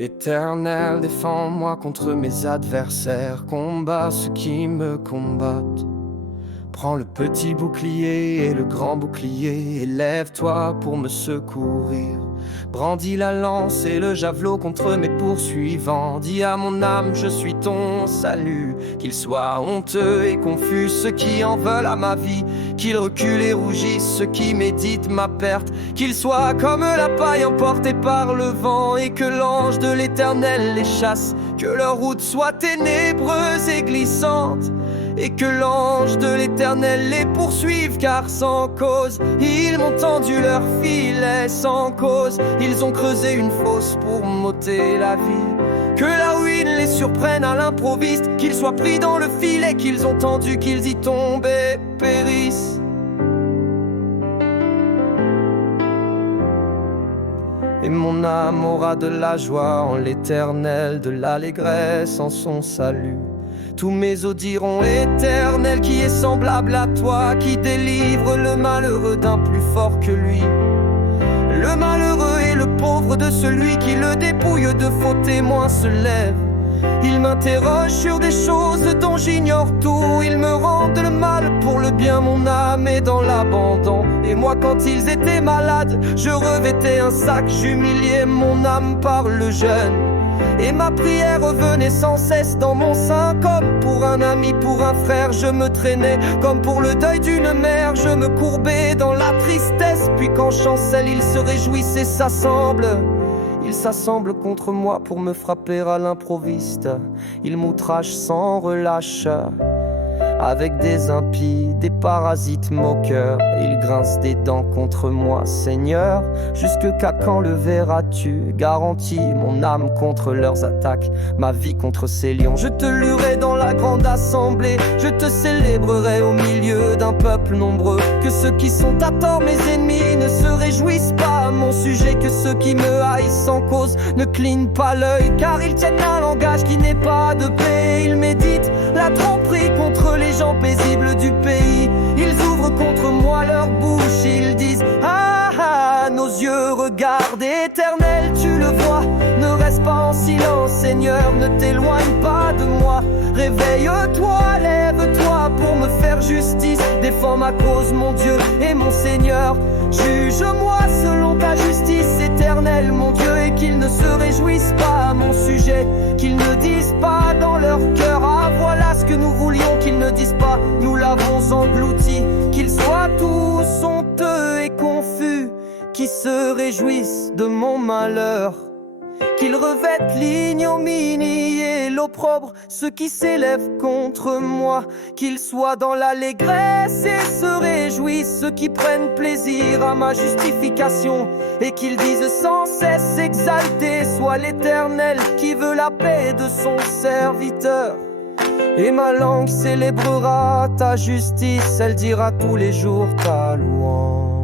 Éternel, défends-moi contre mes adversaires, combat ceux qui me combattent. Prends le petit bouclier et le grand bouclier, et lève-toi pour me secourir. Brandis la lance et le javelot contre mes poursuivants. Dis à mon âme, je suis ton salut. Qu'ils soient honteux et confus ceux qui en veulent à ma vie, qu'ils reculent et rougissent ceux qui méditent ma perte. Qu'ils soient comme la paille emportée par le vent, et que l'ange de l'Éternel les chasse. Que leur route soit ténébreuse et glissante, et que l'ange de l'Éternel les poursuive, car sans cause ils m'ont tendu leur filet, sans cause ils ont creusé une fosse pour m'ôter la vie. Que la ruine les surprenne à l'improviste, qu'ils soient pris dans le filet qu'ils ont tendu, qu'ils y tombent et périssent. Et mon âme aura de la joie en l'Éternel, de l'allégresse en son salut. Tous mes os diront Éternel, qui est semblable à toi, qui délivre le malheureux d'un plus fort que lui. Le malheureux et le pauvre de celui qui le dépouille de faux témoins se lève. Il m'interroge sur des choses dont j'ignore tout. Ils me rendent le mal pour le bien, mon âme est dans l'abandon. Et moi quand ils étaient malades, je revêtais un sac, j'humiliais mon âme par le jeûne. Et ma prière revenait sans cesse dans mon sein. Comme pour un ami, pour un frère, je me traînais. Comme pour le deuil d'une mère, je me courbais dans la tristesse. Puis quand chancelle, ils se réjouissent et s'assemblent. Ils s'assemblent contre moi pour me frapper à l'improviste. Ils m'outragent sans relâche. Avec des impies, des parasites moqueurs, ils grincent des dents contre moi, Seigneur. Jusqu'à quand le verras-tu? Garantis mon âme contre leurs attaques, ma vie contre ces lions. Je te luerai dans la grande assemblée, je te célébrerai au milieu d'un peuple nombreux. Que ceux qui sont à tort mes ennemis ne se réjouissent pas à mon sujet, que ceux qui me haïssent sans cause ne clignent pas l'œil, car ils tiennent un langage qui n'est pas de paix. Ils méditent la tromperie contre les gens paisibles du pays. Ils ouvrent contre moi leur bouche, ils disent ah ah, nos yeux regardent. Éternel, tu le vois, ne reste pas en silence, Seigneur, ne t'éloigne pas de moi. Réveille-toi, lève-toi pour me faire justice. Défends ma cause, mon Dieu et mon Seigneur. Juge-moi selon ta justice, Éternel, mon Dieu, et qu'ils ne se réjouissent pas à mon sujet, qu'ils ne disent pas dans leur cœur ah voilà ce que nous voulions, qu'ils ne disent pas nous l'avons englouti. Qu'ils soient tous honteux et confus, qui se réjouissent de mon malheur. Qu'ils revêtent l'ignominie et l'opprobre ceux qui s'élèvent contre moi. Qu'ils soient dans l'allégresse et se réjouissent ceux qui prennent plaisir à ma justification. Et qu'ils disent sans cesse exalté soit l'Éternel, qui veut la paix de son serviteur. Et ma langue célébrera ta justice, elle dira tous les jours ta louange.